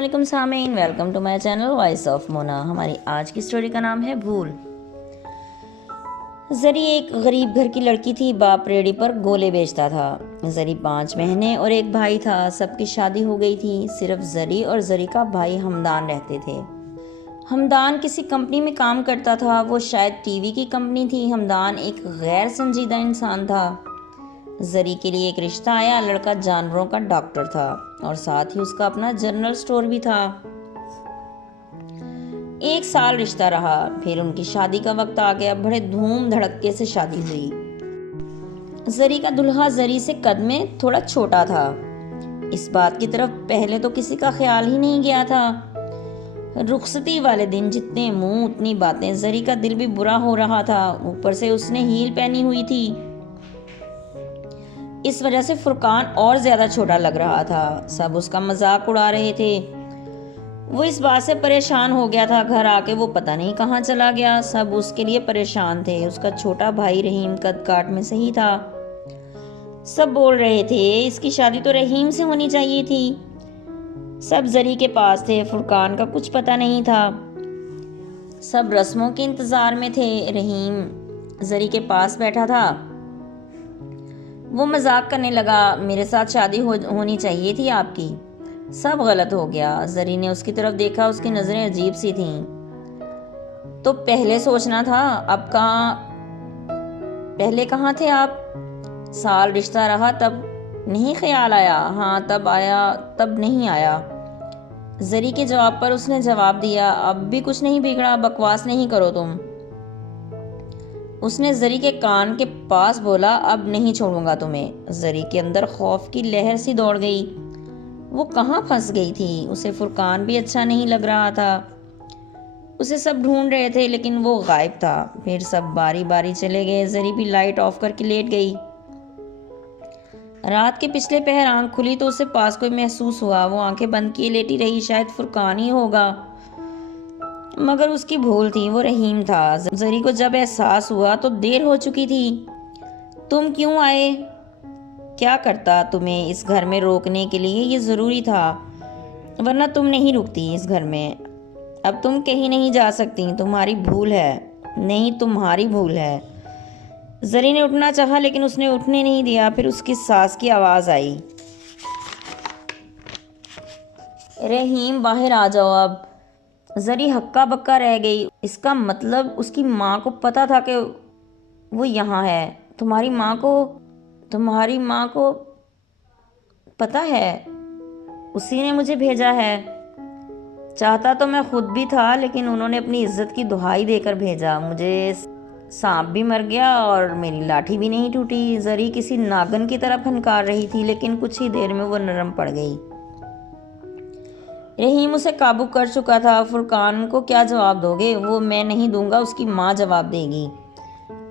علیکم سامعین، welcome to my channel voice of Mona. ہماری آج کی سٹوری کا نام ہے بھول۔ زری ایک غریب گھر کی لڑکی تھی۔ باپ ریڑھی پر گولے بیچتا تھا۔ زری 5 بہنیں اور ایک بھائی تھا۔ سب کی شادی ہو گئی تھی، صرف زری اور زری کا بھائی ہمدان رہتے تھے۔ ہمدان کسی کمپنی میں کام کرتا تھا، وہ شاید ٹی وی کی کمپنی تھی۔ ہمدان ایک غیر سنجیدہ انسان تھا۔ زری کے لیے ایک رشتہ آیا۔ لڑکا جانوروں کا ڈاکٹر تھا اور ساتھ ہی اس کا اپنا جنرل سٹور بھی تھا۔ 1 سال رشتہ رہا، پھر ان کی شادی کا وقت آ گیا۔ بڑے دھوم دھڑکے سے شادی ہوئی۔ زری کا دلہا زری سے قد میں تھوڑا چھوٹا تھا۔ اس بات کی طرف پہلے تو کسی کا خیال ہی نہیں گیا تھا۔ رخصتی والے دن جتنے منہ اتنی باتیں۔ زری کا دل بھی برا ہو رہا تھا، اوپر سے اس نے ہیل پہنی ہوئی تھی، اس وجہ سے فرقان اور زیادہ چھوٹا لگ رہا تھا۔ سب اس کا مذاق اڑا رہے تھے۔ وہ اس بات سے پریشان ہو گیا تھا، گھر آ کے وہ پتہ نہیں کہاں چلا گیا۔ سب اس کے لیے پریشان تھے۔ اس کا چھوٹا بھائی رحیم قد کاٹ میں صحیح تھا۔ سب بول رہے تھے اس کی شادی تو رحیم سے ہونی چاہیے تھی۔ سب زری کے پاس تھے، فرقان کا کچھ پتہ نہیں تھا۔ سب رسموں کے انتظار میں تھے۔ رحیم زری کے پاس بیٹھا تھا۔ وہ مذاق کرنے لگا، میرے ساتھ شادی ہونی چاہیے تھی آپ کی، سب غلط ہو گیا۔ زری نے اس کی طرف دیکھا، اس کی نظریں عجیب سی تھیں۔ تو پہلے سوچنا تھا، اب کہاں؟ پہلے کہاں تھے آپ؟ سال رشتہ رہا تب نہیں خیال آیا؟ ہاں تب آیا، تب نہیں آیا۔ زری کے جواب پر اس نے جواب دیا، اب بھی کچھ نہیں بگڑا، بکواس نہیں کرو تم۔ اس نے زری کے کان کے پاس بولا، اب نہیں چھوڑوں گا تمہیں۔ زری کے اندر خوف کی لہر سی دوڑ گئی۔ وہ کہاں پھنس گئی تھی؟ اسے فرقان بھی اچھا نہیں لگ رہا تھا۔ اسے سب ڈھونڈ رہے تھے لیکن وہ غائب تھا۔ پھر سب باری باری چلے گئے۔ زری بھی لائٹ آف کر کے لیٹ گئی۔ رات کے پچھلے پہر آنکھ کھلی تو اسے پاس کوئی محسوس ہوا۔ وہ آنکھیں بند کیے لیٹی رہی، شاید فرقان ہی ہوگا، مگر اس کی بھول تھی، وہ رحیم تھا۔ زری کو جب احساس ہوا تو دیر ہو چکی تھی۔ تم کیوں آئے؟ کیا کرتا تمہیں اس گھر میں روکنے کے لیے؟ یہ ضروری تھا، ورنہ تم نہیں رکتی اس گھر میں۔ اب تم کہیں نہیں جا سکتی، تمہاری بھول ہے۔ نہیں، تمہاری بھول ہے۔ زری نے اٹھنا چاہا لیکن اس نے اٹھنے نہیں دیا۔ پھر اس کی ساس کی آواز آئی، رحیم باہر آ جاؤ اب۔ زری ہکا بکا رہ گئی۔ اس کا مطلب اس کی ماں کو پتا تھا کہ وہ یہاں ہے۔ تمہاری ماں کو پتا ہے؟ اسی نے مجھے بھیجا ہے۔ چاہتا تو میں خود بھی تھا لیکن انہوں نے اپنی عزت کی دہائی دے کر بھیجا۔ مجھے سانپ بھی مر گیا اور میری لاٹھی بھی نہیں ٹوٹی۔ زری کسی ناگن کی طرح پھنکار رہی تھی لیکن کچھ ہی دیر میں وہ نرم پڑ گئی۔ رحیم اسے قابو کر چکا تھا۔ فرقان کو کیا جواب دو گے؟ وہ میں نہیں دوں گا، اس کی ماں جواب دے گی۔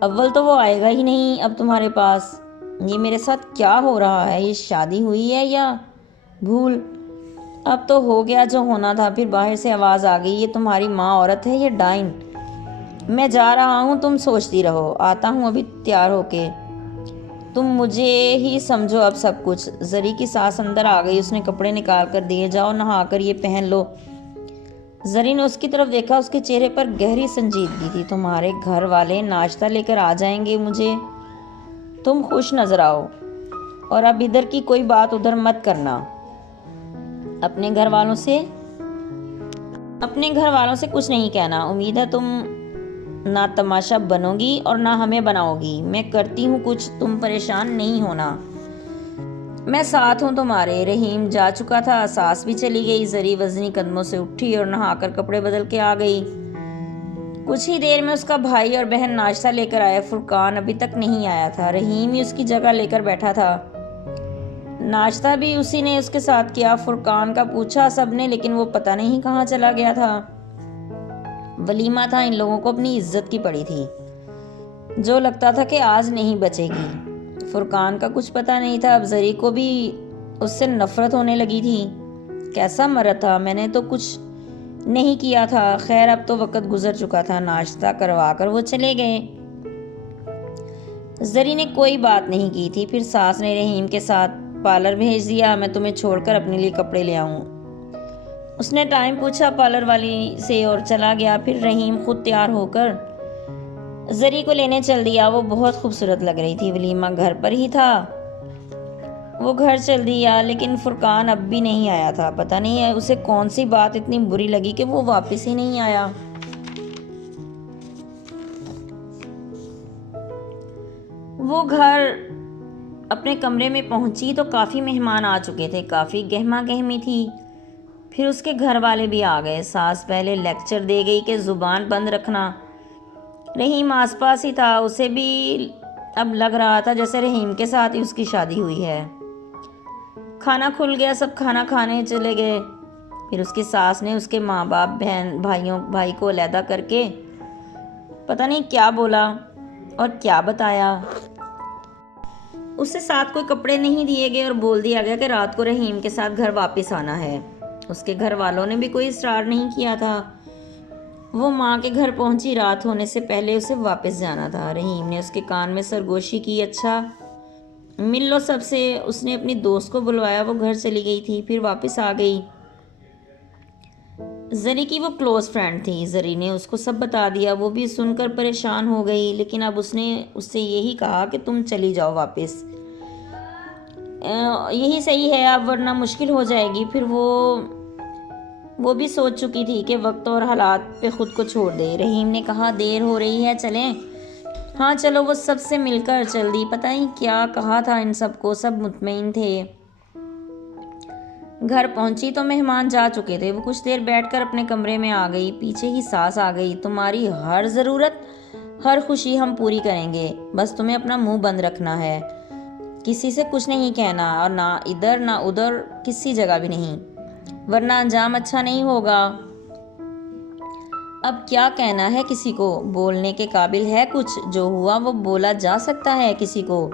اول تو وہ آئے گا ہی نہیں اب تمہارے پاس۔ یہ میرے ساتھ کیا ہو رہا ہے؟ یہ شادی ہوئی ہے یا بھول؟ اب تو ہو گیا جو ہونا تھا۔ پھر باہر سے آواز آ گئی، یہ تمہاری ماں عورت ہے یا ڈائن؟ میں جا رہا ہوں، تم سوچتی رہو، آتا ہوں ابھی تیار ہو کے۔ تم مجھے ہی سمجھو اب سب کچھ۔ زری کی ساس اندر آ گئی۔ اس نے کپڑے نکال کر دیے، جاؤ نہا کر یہ پہن لو۔ زری نے اس کی طرف دیکھا، اس کے چہرے پر گہری سنجیدگی تھی۔ تمہارے گھر والے ناشتہ لے کر آ جائیں گے، مجھے تم خوش نظر آؤ، اور اب ادھر کی کوئی بات ادھر مت کرنا۔ اپنے گھر والوں سے کچھ نہیں کہنا۔ امید ہے تم نہ تماشا بنو گی اور نہ ہمیں بناؤ گی۔ میں کرتی ہوں کچھ، تم پریشان نہیں ہونا، میں ساتھ ہوں تمہارے۔ رحیم جا چکا تھا، ساس بھی چلی گئی۔ زری وزنی قدموں سے اٹھی اور نہا کر کپڑے بدل کے آ گئی۔ کچھ ہی دیر میں اس کا بھائی اور بہن ناشتہ لے کر آئے۔ فرقان ابھی تک نہیں آیا تھا۔ رحیم ہی اس کی جگہ لے کر بیٹھا تھا۔ ناشتہ بھی اسی نے اس کے ساتھ کیا۔ فرقان کا پوچھا سب نے لیکن وہ پتہ نہیں کہاں چلا گیا تھا۔ ولیمہ تھا، ان لوگوں کو اپنی عزت کی پڑی تھی، جو لگتا تھا کہ آج نہیں بچے گی۔ فرقان کا کچھ پتہ نہیں تھا۔ اب زری کو بھی اس سے نفرت ہونے لگی تھی۔ کیسا مرد تھا، میں نے تو کچھ نہیں کیا تھا۔ خیر اب تو وقت گزر چکا تھا۔ ناشتہ کروا کر وہ چلے گئے۔ زری نے کوئی بات نہیں کی تھی۔ پھر ساس نے رحیم کے ساتھ پارلر بھیج دیا، میں تمہیں چھوڑ کر اپنے لیے کپڑے لے آؤں۔ اس نے ٹائم پوچھا پارلر والی سے اور چلا گیا۔ پھر رحیم خود تیار ہو کر زری کو لینے چل دیا۔ وہ بہت خوبصورت لگ رہی تھی۔ ولیمہ گھر پر ہی تھا۔ وہ گھر چل دیا لیکن فرقان اب بھی نہیں آیا تھا۔ پتہ نہیں اسے کون سی بات اتنی بری لگی کہ وہ واپس ہی نہیں آیا۔ وہ گھر اپنے کمرے میں پہنچی تو کافی مہمان آ چکے تھے۔ کافی گہما گہمی تھی۔ پھر اس کے گھر والے بھی آ گئے۔ ساس پہلے لیکچر دے گئی کہ زبان بند رکھنا۔ رحیم آس پاس ہی تھا۔ اسے بھی اب لگ رہا تھا جیسے رحیم کے ساتھ ہی اس کی شادی ہوئی ہے۔ کھانا کھل گیا، سب کھانا کھانے چلے گئے۔ پھر اس کی ساس نے اس کے ماں باپ بہن بھائی کو علیحدہ کر کے پتہ نہیں کیا بولا اور کیا بتایا۔ اسے ساتھ کوئی کپڑے نہیں دیے گئے اور بول دیا گیا کہ رات کو رحیم کے ساتھ گھر واپس آنا ہے۔ اس کے گھر والوں نے بھی کوئی اصرار نہیں کیا تھا۔ وہ ماں کے گھر پہنچی۔ رات ہونے سے پہلے اسے واپس جانا تھا۔ رحیم نے اس کے کان میں سرگوشی کی، اچھا مل لو سب سے۔ اس نے اپنی دوست کو بلوایا۔ وہ گھر چلی گئی تھی، پھر واپس آ گئی۔ زری کی وہ کلوز فرینڈ تھی۔ زری نے اس کو سب بتا دیا۔ وہ بھی سن کر پریشان ہو گئی، لیکن اب اس نے اس سے یہی کہا کہ تم چلی جاؤ واپس، یہی صحیح ہے اب ورنہ مشکل ہو جائے گی۔ پھر وہ بھی سوچ چکی تھی کہ وقت اور حالات پہ خود کو چھوڑ دے۔ رحیم نے کہا دیر ہو رہی ہے چلیں۔ ہاں چلو۔ وہ سب سے مل کر چل دی۔ پتہ نہیں کیا کہا تھا ان سب کو، سب مطمئن تھے۔ گھر پہنچی تو مہمان جا چکے تھے۔ وہ کچھ دیر بیٹھ کر اپنے کمرے میں آ گئی۔ پیچھے ہی ساس آ گئی۔ تمہاری ہر ضرورت، ہر خوشی ہم پوری کریں گے، بس تمہیں اپنا منہ بند رکھنا ہے، کسی سے کچھ نہیں کہنا، اور نہ ادھر نہ ادھر، کسی جگہ بھی نہیں، ورنہ انجام اچھا نہیں ہوگا۔ اب کیا کہنا ہے کسی کو؟ بولنے کے قابل ہے کچھ؟ جو ہوا وہ بولا جا سکتا ہے کسی کو،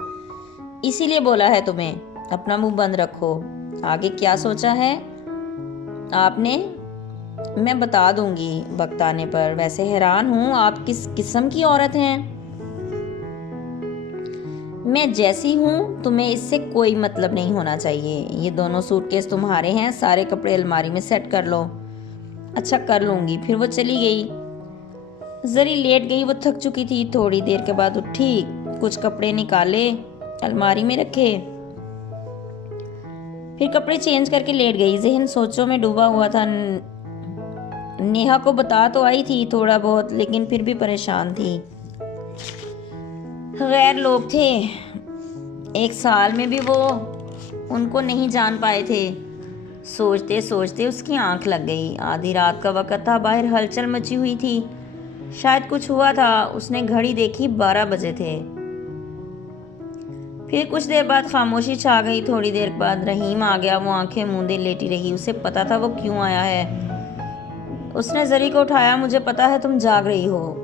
اسی لیے بولا ہے تمہیں، اپنا منہ بند رکھو۔ آگے کیا سوچا ہے آپ نے؟ میں بتا دوں گی وقت آنے پر۔ ویسے حیران ہوں آپ کس قسم کی عورت ہیں؟ میں جیسی ہوں تمہیں اس سے کوئی مطلب نہیں ہونا چاہیے۔ یہ دونوں سوٹ کیس تمہارے ہیں، سارے کپڑے الماری میں سیٹ کر لو۔ اچھا کر لوں گی۔ پھر وہ چلی گئی۔ زری لیٹ گئی۔ وہ تھک چکی تھی۔ تھوڑی دیر کے بعد اٹھی، کچھ کپڑے نکالے، الماری میں رکھے، پھر کپڑے چینج کر کے لیٹ گئی۔ ذہن سوچوں میں ڈوبا ہوا تھا۔ نیہا کو بتا تو آئی تھی تھوڑا بہت، لیکن پھر بھی پریشان تھی۔ غیر لوگ تھے، ایک سال میں بھی وہ ان کو نہیں جان پائے تھے۔ سوچتے سوچتے اس کی آنکھ لگ گئی۔ آدھی رات کا وقت تھا، باہر ہلچل مچی ہوئی تھی، شاید کچھ ہوا تھا۔ اس نے گھڑی دیکھی، 12 بجے تھے۔ پھر کچھ دیر بعد خاموشی چھا گئی۔ تھوڑی دیر بعد رحیم آ گیا۔ وہ آنکھیں موندے لیٹی رہی۔ اسے پتا تھا وہ کیوں آیا ہے۔ اس نے زری کو اٹھایا۔ مجھے پتا ہے تم جاگ رہی ہو۔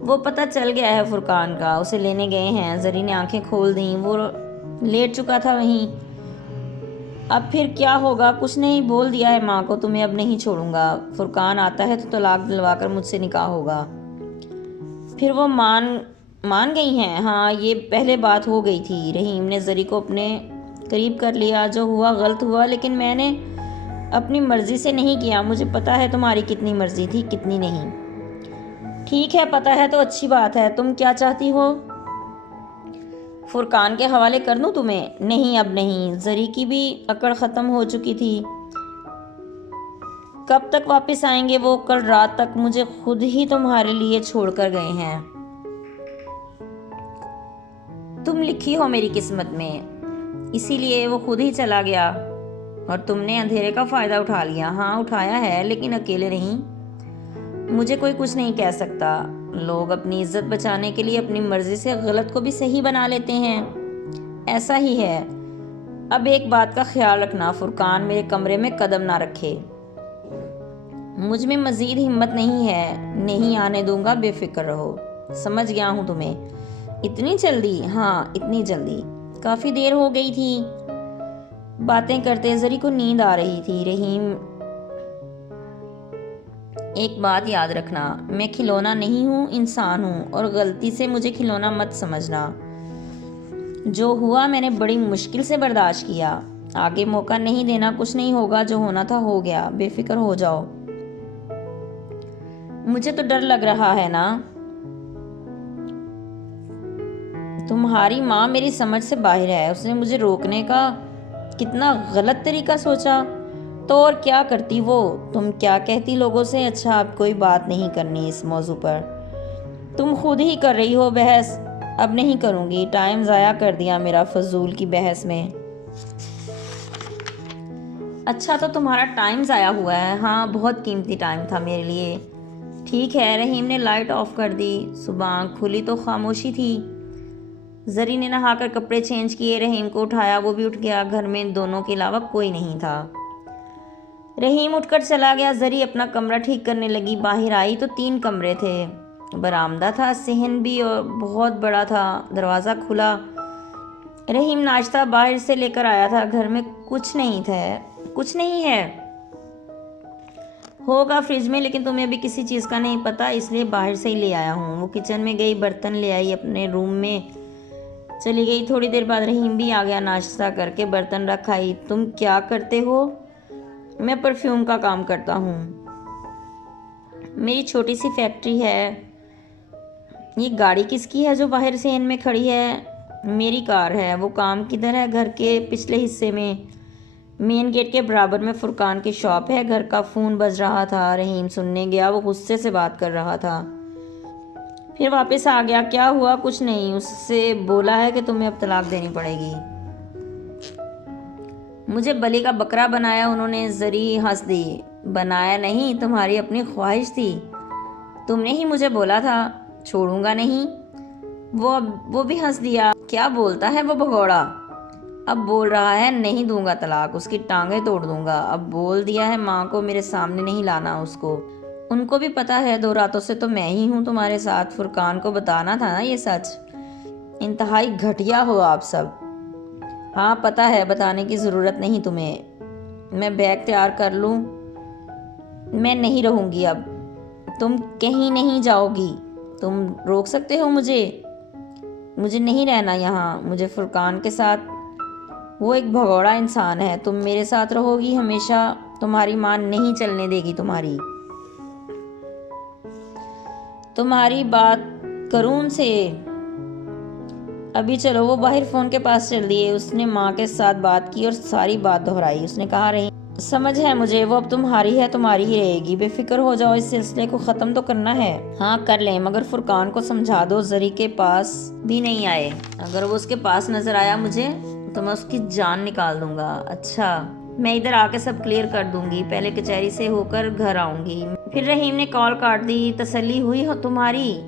وہ پتہ چل گیا ہے فرقان کا، اسے لینے گئے ہیں۔ زری نے آنکھیں کھول دیں۔ وہ لیٹ چکا تھا وہیں۔ اب پھر کیا ہوگا؟ کچھ نہیں، بول دیا ہے ماں کو تمہیں اب نہیں چھوڑوں گا۔ فرقان آتا ہے تو طلاق دلوا کر مجھ سے نکاح ہوگا۔ پھر وہ مان گئی ہیں؟ ہاں، یہ پہلے بات ہو گئی تھی۔ رحیم نے زری کو اپنے قریب کر لیا۔ جو ہوا غلط ہوا، لیکن میں نے اپنی مرضی سے نہیں کیا۔ مجھے پتا ہے تمہاری کتنی مرضی تھی، کتنی نہیں۔ ٹھیک ہے، پتا ہے تو اچھی بات ہے۔ تم کیا چاہتی ہو؟ فرقان کے حوالے کر دوں تمہیں؟ نہیں، اب نہیں۔ زری کی بھی اکڑ ختم ہو چکی تھی۔ کب تک واپس آئیں گے وہ؟ کل رات تک مجھے خود ہی تمہارے لیے چھوڑ کر گئے ہیں۔ تم لکھی ہو میری قسمت میں، اسی لیے وہ خود ہی چلا گیا اور تم نے اندھیرے کا فائدہ اٹھا لیا۔ ہاں اٹھایا ہے، لیکن اکیلے نہیں۔ مجھے کوئی کچھ نہیں کہہ سکتا۔ لوگ اپنی عزت بچانے کے لیے اپنی مرضی سے غلط کو بھی صحیح بنا لیتے ہیں، ایسا ہی ہے۔ اب ایک بات کا خیال رکھنا، فرقان میرے کمرے میں قدم نہ رکھے۔ مجھ میں مزید ہمت نہیں ہے، نہیں آنے دوں گا، بے فکر رہو۔ سمجھ گیا ہوں تمہیں۔ اتنی جلدی؟ ہاں اتنی جلدی۔ کافی دیر ہو گئی تھی باتیں کرتے۔ زری کو نیند آ رہی تھی۔ رحیم، ایک بات یاد رکھنا، میں کھلونا نہیں ہوں، انسان ہوں، اور غلطی سے مجھے کھلونا مت سمجھنا۔ جو ہوا میں نے بڑی مشکل سے برداشت کیا۔ آگے موقع نہیں دینا، کچھ نہیں ہوگا، جو ہونا تھا ہو گیا، بے فکر ہو جاؤ۔ مجھے تو ڈر لگ رہا ہے نا، تمہاری ماں میری سمجھ سے باہر ہے، اس نے مجھے روکنے کا کتنا غلط طریقہ سوچا۔ تو اور کیا کرتی وہ؟ تم کیا کہتی لوگوں سے؟ اچھا اب کوئی بات نہیں کرنی اس موضوع پر، تم خود ہی کر رہی ہو بحث، اب نہیں کروں گی، ٹائم ضائع کر دیا میرا فضول کی بحث میں۔ اچھا تو تمہارا ٹائم ضائع ہوا ہے؟ ہاں بہت قیمتی ٹائم تھا میرے لیے۔ ٹھیک ہے۔ رحیم نے لائٹ آف کر دی۔ صبح آنکھ کھلی تو خاموشی تھی۔ زری نے نہا کر کپڑے چینج کیے، رحیم کو اٹھایا، وہ بھی اٹھ گیا۔ گھر میں ان دونوں کے علاوہ کوئی نہیں تھا۔ رحیم اٹھ کر چلا گیا، زری اپنا کمرہ ٹھیک کرنے لگی۔ باہر آئی تو 3 کمرے تھے، برآمدہ تھا، صحن بھی اور بہت بڑا تھا۔ دروازہ کھلا، رحیم ناشتہ باہر سے لے کر آیا تھا۔ گھر میں کچھ نہیں ہے، ہوگا فریج میں، لیکن تمہیں ابھی کسی چیز کا نہیں پتا، اس لیے باہر سے ہی لے آیا ہوں۔ وہ کچن میں گئی، برتن لے آئی، اپنے روم میں چلی گئی۔ تھوڑی دیر بعد رحیم بھی آ گیا، ناشتہ کر کے برتن رکھ آئی۔ تم کیا کرتے ہو؟ میں پرفیوم کا کام کرتا ہوں، میری چھوٹی سی فیکٹری ہے۔ یہ گاڑی کس کی ہے جو باہر صحن میں کھڑی ہے؟ میری کار ہے۔ وہ کام کدھر ہے؟ گھر کے پچھلے حصے میں، مین گیٹ کے برابر میں فرقان کی شاپ ہے۔ گھر کا فون بج رہا تھا، رحیم سننے گیا، وہ غصے سے بات کر رہا تھا، پھر واپس آ گیا۔ کیا ہوا؟ کچھ نہیں، اس سے بولا ہے کہ تمہیں اب طلاق دینی پڑے گی۔ مجھے بلی کا بکرا بنایا انہوں نے۔ زری ہنس دی۔ بنایا نہیں، تمہاری اپنی خواہش تھی، تم نے ہی مجھے بولا تھا چھوڑوں گا نہیں۔ وہ بھی ہنس دیا۔ کیا بولتا ہے وہ بھگوڑا؟ اب بول رہا ہے نہیں دوں گا طلاق، اس کی ٹانگیں توڑ دوں گا۔ اب بول دیا ہے ماں کو میرے سامنے نہیں لانا اس کو، ان کو بھی پتا ہے 2 راتوں سے تو میں ہی ہوں تمہارے ساتھ۔ فرقان کو بتانا تھا نا یہ سچ۔ انتہائی گھٹیا ہو آپ سب۔ ہاں پتا ہے، بتانے کی ضرورت نہیں تمہیں۔ میں بیگ تیار کر لوں؟ میں نہیں رہوں گی اب، تم کہیں نہیں جاؤ گی، تم روک سکتے ہو مجھے؟ مجھے نہیں رہنا یہاں، مجھے فرقان کے ساتھ، وہ ایک بھگوڑا انسان ہے۔ تم میرے ساتھ رہو گی ہمیشہ، تمہاری ماں نہیں چلنے دے گی تمہاری بات کروں ان سے؟ ابھی چلو۔ وہ باہر فون کے پاس چل دیے۔ اس نے ماں کے ساتھ بات کی اور ساری بات دہرائی۔ اس نے کہا رہی سمجھ ہے مجھے، وہ اب تمہاری ہے، تمہاری ہی رہے گی، بے فکر ہو جاؤ، اس سلسلے کو ختم تو کرنا ہے۔ ہاں کر لیں، مگر فرقان کو سمجھا دو زری کے پاس بھی نہیں آئے، اگر وہ اس کے پاس نظر آیا مجھے تو میں اس کی جان نکال دوں گا۔ اچھا میں ادھر آ کے سب کلیئر کر دوں گی، پہلے کچہری سے ہو کر گھر آؤں گی۔ پھر رحیم نے کال کاٹ دی۔ تسلی ہوئی ہو تمہاری؟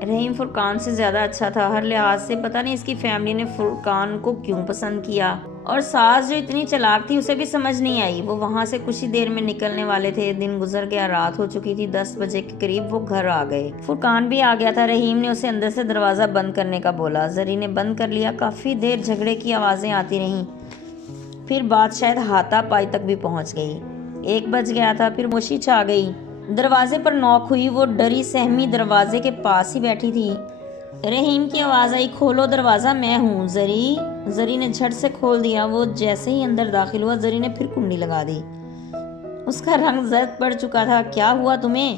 رحیم فرقان سے زیادہ اچھا تھا ہر لحاظ سے، پتہ نہیں اس کی فیملی نے فرقان کو کیوں پسند کیا، اور ساس جو اتنی چلاک تھی اسے بھی سمجھ نہیں آئی۔ وہ وہاں سے کچھ ہی دیر میں نکلنے والے تھے، دن گزر گیا، رات ہو چکی تھی، 10 بجے کے قریب وہ گھر آ گئے۔ فرقان بھی آ گیا تھا۔ رحیم نے اسے اندر سے دروازہ بند کرنے کا بولا، زری نے بند کر لیا۔ کافی دیر جھگڑے کی آوازیں آتی رہیں، پھر بات شاید ہاتھا پائی تک بھی پہنچ گئی۔ 1 بج گیا تھا، پھر خاموشی چھا گئی۔ دروازے پر نوک ہوئی، وہ ڈری سہمی دروازے کے پاس ہی بیٹھی تھی۔ رحیم کی آواز آئی، کھولو دروازہ، میں ہوں۔ زری نے جھٹ سے کھول دیا۔ وہ جیسے ہی اندر داخل ہوا، زری نے پھر کنڈی لگا دی۔ اس کا رنگ زرد پڑ چکا تھا۔ کیا ہوا تمہیں؟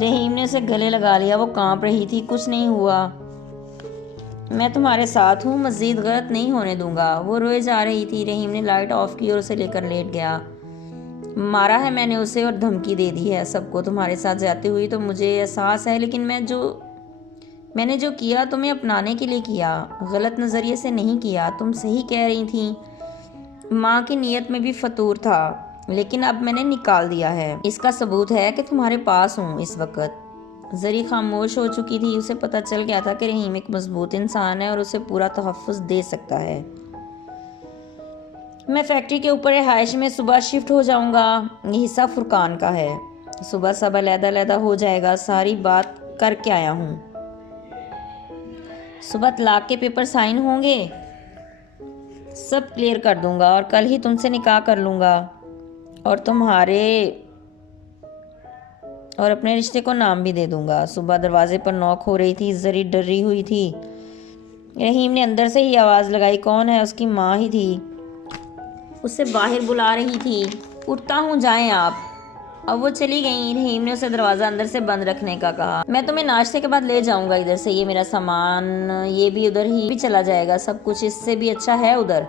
رحیم نے اسے گلے لگا لیا، وہ کانپ رہی تھی۔ کچھ نہیں ہوا، میں تمہارے ساتھ ہوں، مزید غلط نہیں ہونے دوں گا۔ وہ روئے جا رہی تھی۔ رحیم نے لائٹ آف کی اور اسے لے کر لیٹ گیا۔ مارا ہے میں نے اسے اور دھمکی دے دی ہے سب کو، تمہارے ساتھ زیادتی ہوئی تو مجھے احساس ہے، لیکن میں نے جو کیا تمہیں اپنانے کے لیے کیا، غلط نظریے سے نہیں کیا۔ تم صحیح کہہ رہی تھیں، ماں کی نیت میں بھی فطور تھا، لیکن اب میں نے نکال دیا ہے۔ اس کا ثبوت ہے کہ تمہارے پاس ہوں اس وقت۔ زری خاموش ہو چکی تھی، اسے پتہ چل گیا تھا کہ رحیم ایک مضبوط انسان ہے اور اسے پورا تحفظ دے سکتا ہے۔ میں فیکٹری کے اوپر رہائش میں صبح شفٹ ہو جاؤں گا، یہ حصہ فرقان کا ہے، صبح سب علیحدہ ہو جائے گا۔ ساری بات کر کے آیا ہوں، صبح طلاق کے پیپر سائن ہوں گے، سب کلیئر کر دوں گا اور کل ہی تم سے نکاح کر لوں گا اور اپنے رشتے کو نام بھی دے دوں گا۔ صبح دروازے پر نوک ہو رہی تھی، زری ڈری ہوئی تھی۔ رحیم نے اندر سے ہی آواز لگائی، کون ہے؟ اس کی ماں ہی تھی۔ اسے باہر بلا رہی تھی۔ اٹھتا ہوں، جائیں آپ۔ اب وہ چلی گئیں۔ رحیم نے اسے دروازہ اندر سے بند رکھنے کا کہا۔ میں تمہیں ناشتے کے بعد لے جاؤں گا ادھر سے، یہ میرا سامان یہ بھی ادھر ہی بھی چلا جائے گا، سب کچھ اس سے بھی اچھا ہے ادھر،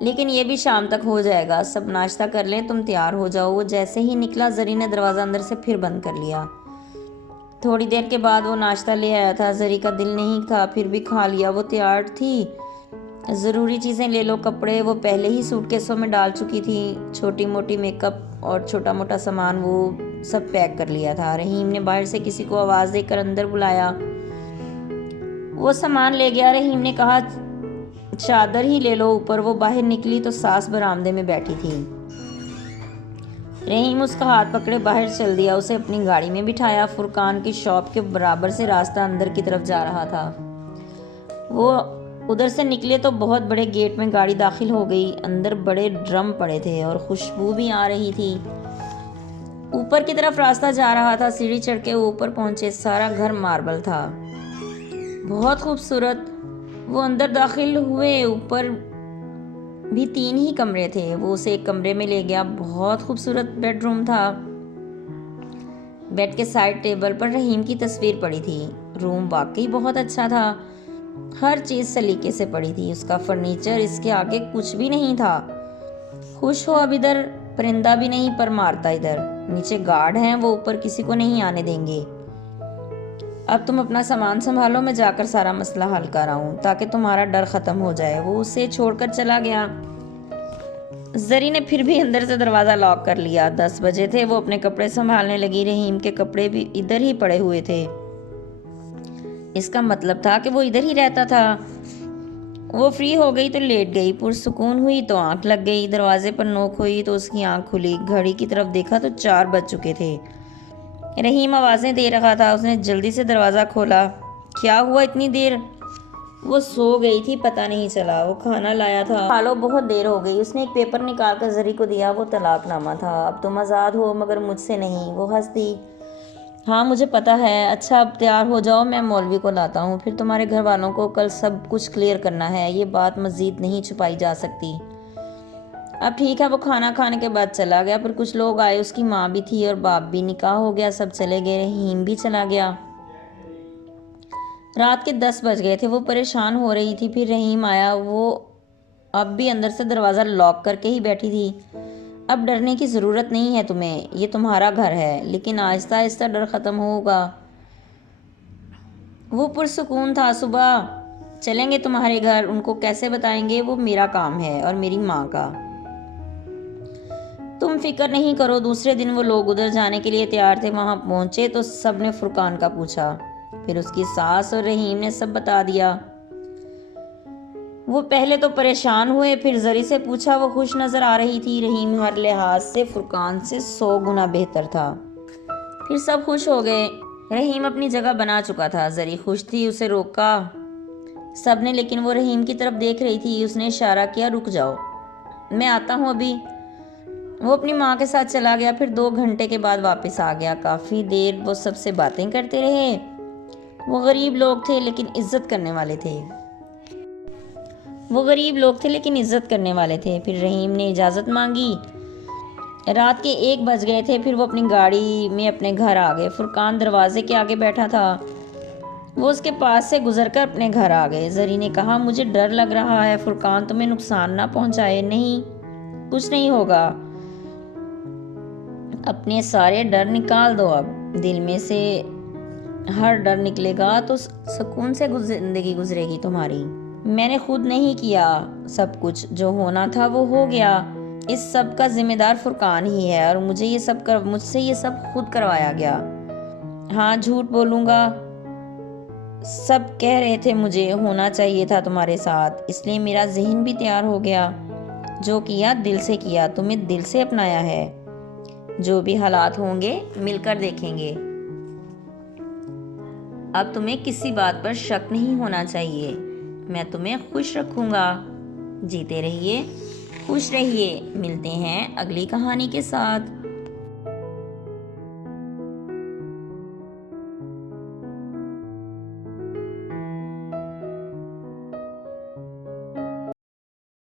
لیکن یہ بھی شام تک ہو جائے گا، سب ناشتہ کر لیں، تم تیار ہو جاؤ۔ وہ جیسے ہی نکلا زری نے دروازہ اندر سے پھر بند کر لیا۔ تھوڑی دیر کے بعد وہ ناشتہ لے آیا تھا، زری کا دل نہیں تھا پھر بھی کھا لیا، وہ تیار تھی۔ ضروری چیزیں لے لو، کپڑے وہ پہلے ہی سوٹ کیسوں میں ڈال چکی تھی، چھوٹی موٹی میک اپ اور چھوٹا موٹا سامان وہ سب پیک کر لیا تھا۔ رحیم نے باہر سے کسی کو آواز دے کر اندر بلایا، وہ سامان لے گیا۔ رحیم نے کہا چادر ہی لے لو اوپر۔ وہ باہر نکلی تو ساس برآمدے میں بیٹھی تھی۔ رحیم اس کا ہاتھ پکڑے باہر چل دیا، اسے اپنی گاڑی میں بٹھایا۔ فرقان کی شاپ کے برابر سے راستہ اندر کی طرف جا رہا تھا۔ وہ ادھر سے نکلے تو بہت بڑے گیٹ میں گاڑی داخل ہو گئی، اندر بڑے ڈرم پڑے تھے اور خوشبو بھی آ رہی تھی۔ اوپر کی طرف راستہ جا رہا تھا، سیڑھی چڑھ کے اوپر پہنچے، سارا گھر ماربل تھا، بہت خوبصورت۔ وہ اندر داخل ہوئے، اوپر بھی 3 ہی کمرے تھے، وہ اسے ایک کمرے میں لے گیا، بہت خوبصورت بیڈ روم تھا۔ بیڈ کے سائڈ ٹیبل پر رحیم کی تصویر پڑی تھی۔ روم واقعی بہت اچھا تھا، ہر چیز سلیقے سے پڑی تھی، اس کا فرنیچر اس کے آگے کچھ بھی نہیں تھا۔ خوش ہو، اب ادھر پرندہ بھی نہیں پر مارتا، ادھر نیچے گارڈ ہیں، وہ اوپر کسی کو نہیں آنے دیں گے۔ اب تم اپنا سامان سنبھالو، میں جا کر سارا مسئلہ حل کر آؤں تاکہ تمہارا ڈر ختم ہو جائے۔ وہ اسے چھوڑ کر چلا گیا۔ زری نے پھر بھی اندر سے دروازہ لاک کر لیا۔ 10 بجے تھے، وہ اپنے کپڑے سنبھالنے لگی، رحیم کے کپڑے بھی ادھر ہی پڑے ہوئے تھے، اس کا مطلب تھا کہ وہ ادھر ہی رہتا تھا۔ وہ فری ہو گئی تو لیٹ گئی، پرسکون ہوئی تو آنکھ لگ گئی، دروازے پر نوک ہوئی تو اس کی آنکھ کھلی، گھڑی کی طرف دیکھا تو 4 بج چکے تھے۔ رحیم آوازیں دے رہا تھا، اس نے جلدی سے دروازہ کھولا۔ کیا ہوا اتنی دیر؟ وہ سو گئی تھی، پتہ نہیں چلا، وہ کھانا لایا تھا، کھا لو، بہت دیر ہو گئی۔ اس نے ایک پیپر نکال کر زری کو دیا، وہ طلاق نامہ تھا۔ اب تم آزاد ہو مگر مجھ سے نہیں۔ وہ ہنس دی۔ ہاں مجھے پتہ ہے۔ اچھا اب تیار ہو جاؤ، میں مولوی کو لاتا ہوں، پھر تمہارے گھر والوں کو کل سب کچھ کلیئر کرنا ہے، یہ بات مزید نہیں چھپائی جا سکتی۔ اب ٹھیک ہے۔ وہ کھانا کھانے کے بعد چلا گیا، پھر کچھ لوگ آئے، اس کی ماں بھی تھی اور باپ بھی، نکاح ہو گیا، سب چلے گئے، رحیم بھی چلا گیا۔ رات کے 10 بج گئے تھے، وہ پریشان ہو رہی تھی، پھر رحیم آیا، وہ اب بھی اندر سے دروازہ لاک کر کے ہی بیٹھی تھی۔ اب ڈرنے کی ضرورت نہیں ہے تمہیں، یہ تمہارا گھر ہے، لیکن آہستہ آہستہ ڈر ختم ہوگا۔ وہ پرسکون تھا۔ صبح چلیں گے تمہارے گھر، ان کو کیسے بتائیں گے وہ میرا کام ہے اور میری ماں کا، تم فکر نہیں کرو۔ دوسرے دن وہ لوگ ادھر جانے کے لیے تیار تھے، وہاں پہنچے تو سب نے فرقان کا پوچھا، پھر اس کی ساس اور رحیم نے سب بتا دیا۔ وہ پہلے تو پریشان ہوئے، پھر زری سے پوچھا، وہ خوش نظر آ رہی تھی، رحیم ہر لحاظ سے فرقان سے 100 گنا بہتر تھا، پھر سب خوش ہو گئے۔ رحیم اپنی جگہ بنا چکا تھا، زری خوش تھی، اسے روکا سب نے، لیکن وہ رحیم کی طرف دیکھ رہی تھی، اس نے اشارہ کیا، رک جاؤ میں آتا ہوں ابھی۔ وہ اپنی ماں کے ساتھ چلا گیا، پھر 2 گھنٹے کے بعد واپس آ گیا۔ کافی دیر وہ سب سے باتیں کرتے رہے۔ وہ غریب لوگ تھے لیکن عزت کرنے والے تھے۔ پھر رحیم نے اجازت مانگی۔ رات کے 1 بج گئے تھے، پھر وہ اپنی گاڑی میں اپنے گھر آ گئے۔ فرقان دروازے کے آگے بیٹھا تھا، وہ اس کے پاس سے گزر کر اپنے گھر آ گئے۔ زری نے کہا مجھے ڈر لگ رہا ہے، فرقان تمہیں نقصان نہ پہنچائے۔ نہیں کچھ نہیں ہوگا، اپنے سارے ڈر نکال دو، اب دل میں سے ہر ڈر نکلے گا تو سکون سے زندگی گزرے گی تمہاری۔ میں نے خود نہیں کیا، سب کچھ جو ہونا تھا وہ ہو گیا، اس سب کا ذمہ دار فرقان ہی ہے اور مجھ سے یہ سب خود کروایا گیا۔ ہاں جھوٹ بولوں گا، سب کہہ رہے تھے مجھے ہونا چاہیے تھا تمہارے ساتھ، اس لیے میرا ذہن بھی تیار ہو گیا، جو کیا دل سے کیا، تمہیں دل سے اپنایا ہے، جو بھی حالات ہوں گے مل کر دیکھیں گے۔ اب تمہیں کسی بات پر شک نہیں ہونا چاہیے، میں تمہیں خوش رکھوں گا۔ جیتے رہیے، خوش رہیے، ملتے ہیں اگلی کہانی کے ساتھ۔